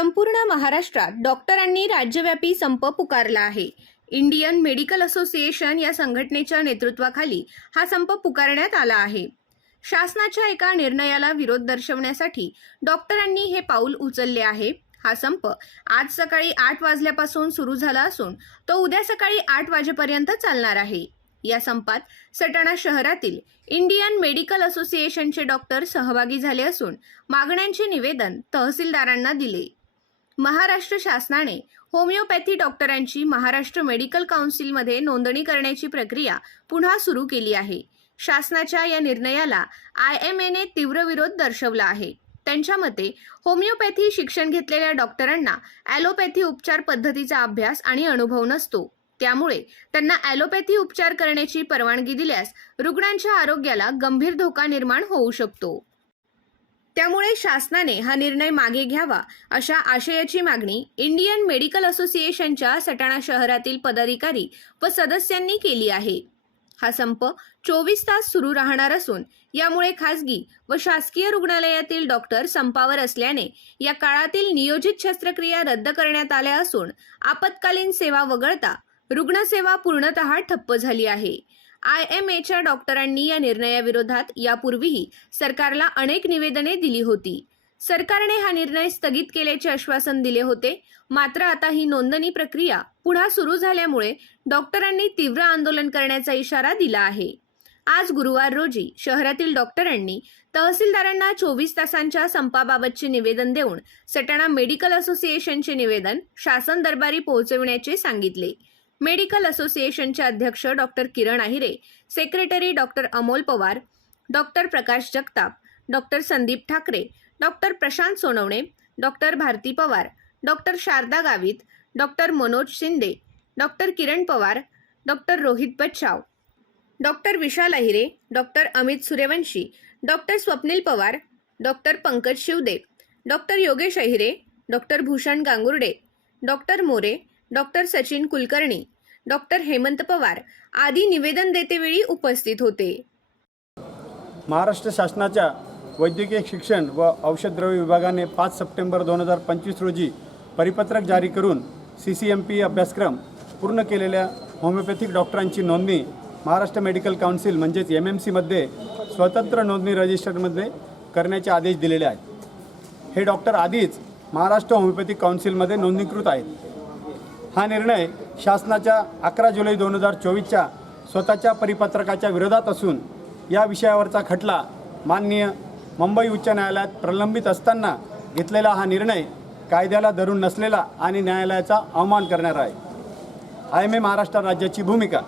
संपूर्ण महाराष्ट्रात डॉक्टरांनी राज्यव्यापी संप पुकारला आहे. इंडियन मेडिकल असोसिएशन या संघटनेच्या नेतृत्वाखाली हा संप पुकारण्यात आला आहे. शासनाच्या एका निर्णयाला विरोध दर्शवण्यासाठी डॉक्टरांनी हे पाऊल उचलले आहे. हा संप आज सकाळी आठ वाजल्यापासून सुरू झाला असून तो उद्या सकाळी आठ वाजेपर्यंत चालणार आहे. या संपात सटाणा शहरातील इंडियन मेडिकल असोसिएशनचे डॉक्टर सहभागी झाले असून मागण्यांचे निवेदन तहसीलदारांना दिले. महाराष्ट्र शासनाने होमिओपॅथी डॉक्टरांची महाराष्ट्र मेडिकल काउन्सिलमध्ये नोंदणी करण्याची प्रक्रिया पुन्हा सुरू केली आहे. शासनाच्या या निर्णयाला आय एम एने तीव्र विरोध दर्शवला आहे. त्यांच्या मते होमिओपॅथी शिक्षण घेतलेल्या डॉक्टरांना ॲलोपॅथी उपचार पद्धतीचा अभ्यास आणि अनुभव नसतो. त्यामुळे त्यांना ॲलोपॅथी उपचार करण्याची परवानगी दिल्यास रुग्णांच्या आरोग्याला गंभीर धोका निर्माण होऊ शकतो. त्यामुळे शासनाने हा निर्णय मागे घ्यावा अशा आशयाची मागणी इंडियन मेडिकल असोसिएशनच्या सटाणा शहरातील पदाधिकारी व सदस्यांनी केली आहे. हा संप चोवीस तास सुरू राहणार असून यामुळे खासगी व शासकीय रुग्णालयातील डॉक्टर संपावर असल्याने या काळातील नियोजित शस्त्रक्रिया रद्द करण्यात आल्या असून आपत्कालीन सेवा वगळता रुग्णसेवा पूर्णतः ठप्प झाली आहे. आय एम एच्या डॉक्टरांनी या निर्णयाविरोधात यापूर्वीही सरकारला अनेक निवेदने दिली होती. सरकारने हा निर्णय स्थगित केल्याचे आश्वासन दिले होते. मात्र आता ही नोंदणी प्रक्रिया पुन्हा सुरू झाल्यामुळे डॉक्टरांनी तीव्र आंदोलन करण्याचा इशारा दिला आहे. आज गुरुवार रोजी शहरातील डॉक्टरांनी तहसीलदारांना चोवीस तासांच्या संपाबाबतचे निवेदन देऊन सटाणा मेडिकल असोसिएशनचे निवेदन शासन दरबारी पोहोचविण्याचे सांगितले. मेडिकल असोसिएशनचे अध्यक्ष doctor Kiran Ahire secretary doctor Amol Pawar doctor Prakash Jagtap doctor Sandeep Thackeray doctor Prashant Sonawane doctor Bharati Pawar doctor Sharada Gavit doctor Manoj Shinde doctor Kiran Pawar doctor Rohit Bachhav doctor Vishal Ahire doctor Amit Suryawanshi doctor Swapnil Pawar doctor Pankaj Shivde doctor Yogesh Ahire doctor Bhushan Gangurde doctor More doctor Sachin Kulkarni doctor Hemant Pawar आदी निवेदन देतेवेळी उपस्थित होते. महाराष्ट्र शासनाच्या वैद्यकीय शिक्षण व औषधद्रव्य विभागाने पाच सप्टेंबर दोन हजार पंचवीस रोजी परिपत्रक जारी करून सी सी एम पी अभ्यासक्रम पूर्ण केलेल्या होमिओपॅथिक डॉक्टरांची नोंदणी महाराष्ट्र मेडिकल काउन्सिल म्हणजेच एम एम सीमध्ये स्वतंत्र नोंदणी रजिस्टरमध्ये करण्याचे आदेश दिलेले आहेत. हे डॉक्टर आधीच महाराष्ट्र होमिओपॅथिक काउन्सिलमध्ये नोंदणीकृत आहेत. हा निर्णय शासनाच्या अकरा जुलै दोन हजार चोवीसच्या स्वतःच्या परिपत्रकाच्या विरोधात असून या विषयावरचा खटला माननीय मुंबई उच्च न्यायालयात प्रलंबित असताना घेतलेला हा निर्णय कायद्याला धरून नसलेला आणि न्यायालयाचा अवमान करणारा आहे. आय एम ए महाराष्ट्र राज्याची भूमिका.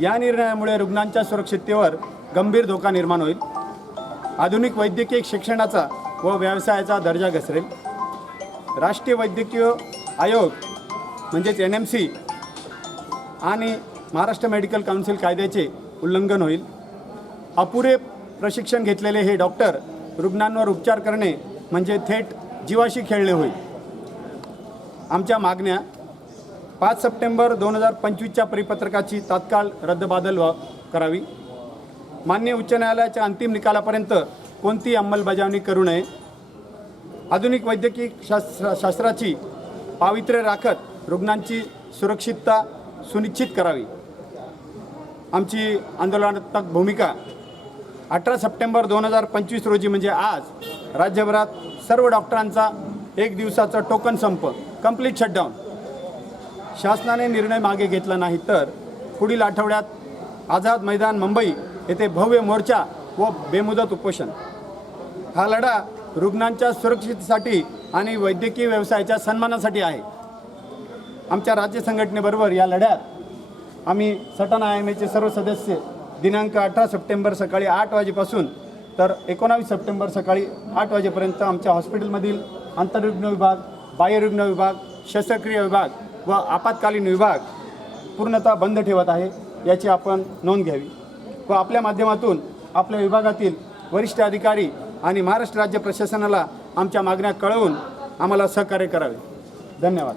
या निर्णयामुळे रुग्णांच्या सुरक्षिततेवर गंभीर धोका निर्माण होईल. आधुनिक वैद्यकीय शिक्षणाचा व व्यवसायाचा दर्जा घसरेल. राष्ट्रीय वैद्यकीय आयोग म्हणजेच एन एम सी आणि महाराष्ट्र मेडिकल काउन्सिल कायद्याचे उल्लंघन होईल. अपुरे प्रशिक्षण घेतलेले हे डॉक्टर रुग्णांवर उपचार करणे म्हणजे थेट जीवाशी खेळले होईल. आमच्या मागण्या पाच सप्टेंबर दोन हजार पंचवीसच्या परिपत्रकाची तात्काळ रद्दबादल व्हा करावी. मान्य उच्च न्यायालयाच्या अंतिम निकालापर्यंत कोणतीही अंमलबजावणी करू नये. आधुनिक वैद्यकीय शास्त्र शास्त्राची पावित्र्य राखत रुग्णांची सुरक्षितता सुनिश्चित करावी. आमची आंदोलनात्मक भूमिका अठरा सप्टेंबर दोन हजार पंचवीस रोजी म्हणजे आज राज्यभरात सर्व डॉक्टरांचा एक दिवसाचा टोकन संप कंप्लीट शटडाऊन शासनाने निर्णय मागे घेतला नाही तर पुढील आठवड्यात आझाद मैदान मुंबई येथे भव्य मोर्चा व बेमुदत उपोषण. हा लढा रुग्णांच्या सुरक्षिततेसाठी आणि वैद्यकीय व्यवसायाच्या सन्मानासाठी आहे. आमच्या राज्य संघटनेबरोबर या लढ्यात आम्ही सटन आय एम एचे सर्व सदस्य दिनांक अठरा सप्टेंबर सकाळी आठ वाजेपासून तर एकोणावीस सप्टेंबर सकाळी आठ वाजेपर्यंत आमच्या हॉस्पिटलमधील आंतररुग्ण विभाग बाह्यरुग्ण विभाग शस्त्रक्रिया विभाग व आपत्कालीन विभाग पूर्णतः बंद ठेवत आहे याची आपण नोंद घ्यावी व आपल्या माध्यमातून आपल्या विभागातील वरिष्ठ अधिकारी आणि महाराष्ट्र राज्य प्रशासनाला आमच्या मागण्या कळवून आम्हाला सहकार्य करावे. धन्यवाद.